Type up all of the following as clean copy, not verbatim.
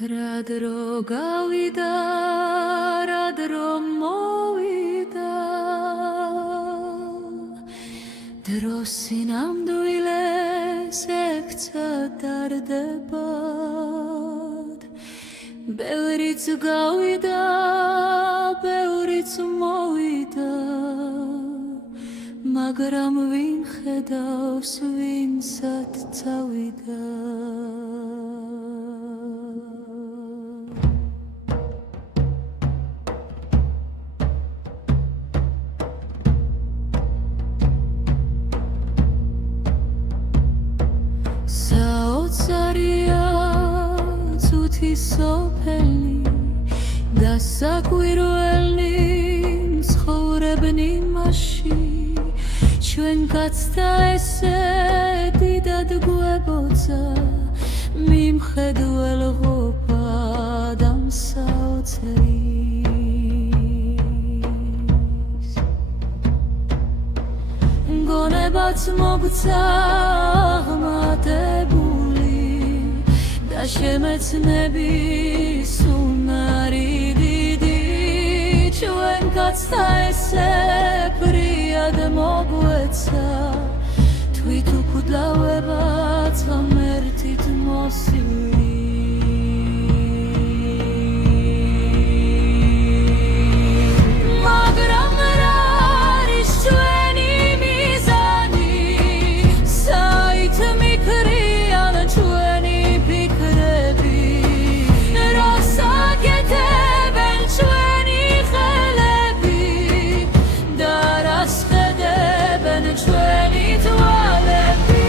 რად რო გავიდა, რად რო მოვიდა, დროს სინამდვილეს ექცა დარდებად, ბევრიც გავიდა, ბევრიც მოვიდა, მაგრამ ვინ ხედავს, ვინცად წავიდა. საოცარია წუთი სოფელი და საკვირველი მცხოვრებნი მასში, ჩვენ კაცთა ესე დიდად გვებოცა, მიმხედველობა და მსაოცრის. გონებაც მოგცა აღმატებული და შემეცნების უნარი დიდი, ჩვენ კაცთა ესე ფრიად მოგვეცა, თვით უკვდავებაც ღმერთით მოსივლის. მაგრამ რა არის ჩვენი მიზანი, საით მიქრიან ჩვენი ფიქრები, რას აკეთებენ ჩვენი ხელები და რას ხედებენ ჩვენი თვალები.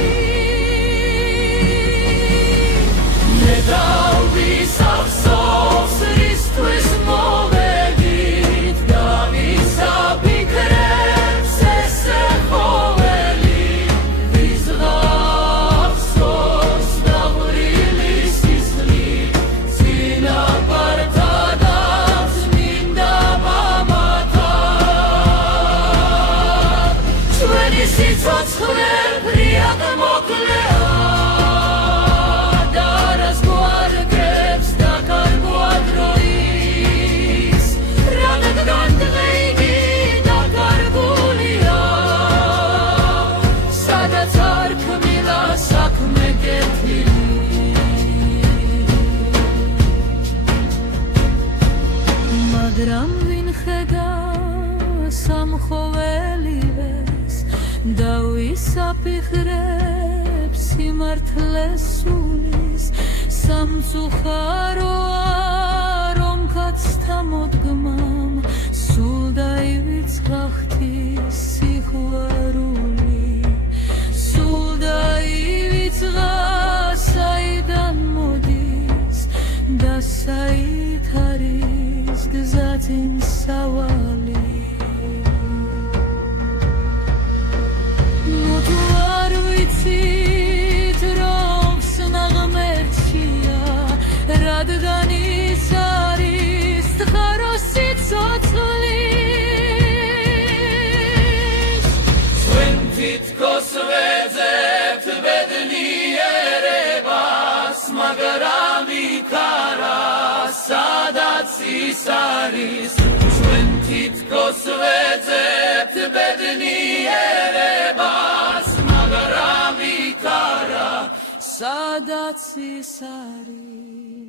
მე დავისავსოს რისთვის მოვედით, გავისაფიქრებს ესე ყოველი, ვიზღაფსოს დაღვრილი სისხლით, წინაპართა და წმინდა მამათა. ჩვენი სიცოცხლე ფრიად მოკლეა და რას გვარგებს დაკარგვა დროის, რადგან დღეები დაკარგულია, სადაც არ ქმნილა საქმე კეთილი. მაგრამ ვინ ხედავს სამხოველივეს და ვისაფიქრებს სიმართლეს სულის, სამწუხაროა რომ კაცთა მოდგმამ სულ დაივიწყა ღვთის სიყვარული, სულ დაივიწყა საიდან მოდის და საით არის გზაწინ სავალი. ნუ თუ არ ვიცით რომ ხსნა ღმერთია, რადგან ის არის თხარო სიცოცხლის. ჩვენ თითქოს ვეძებთ ბედნიერებას, მაგრამ იქ არა სადაც ის არის. ჩვენ თითქოს ვეძებთ ბედნიერებას, მაგრამ იქ არა სადაც ის არის.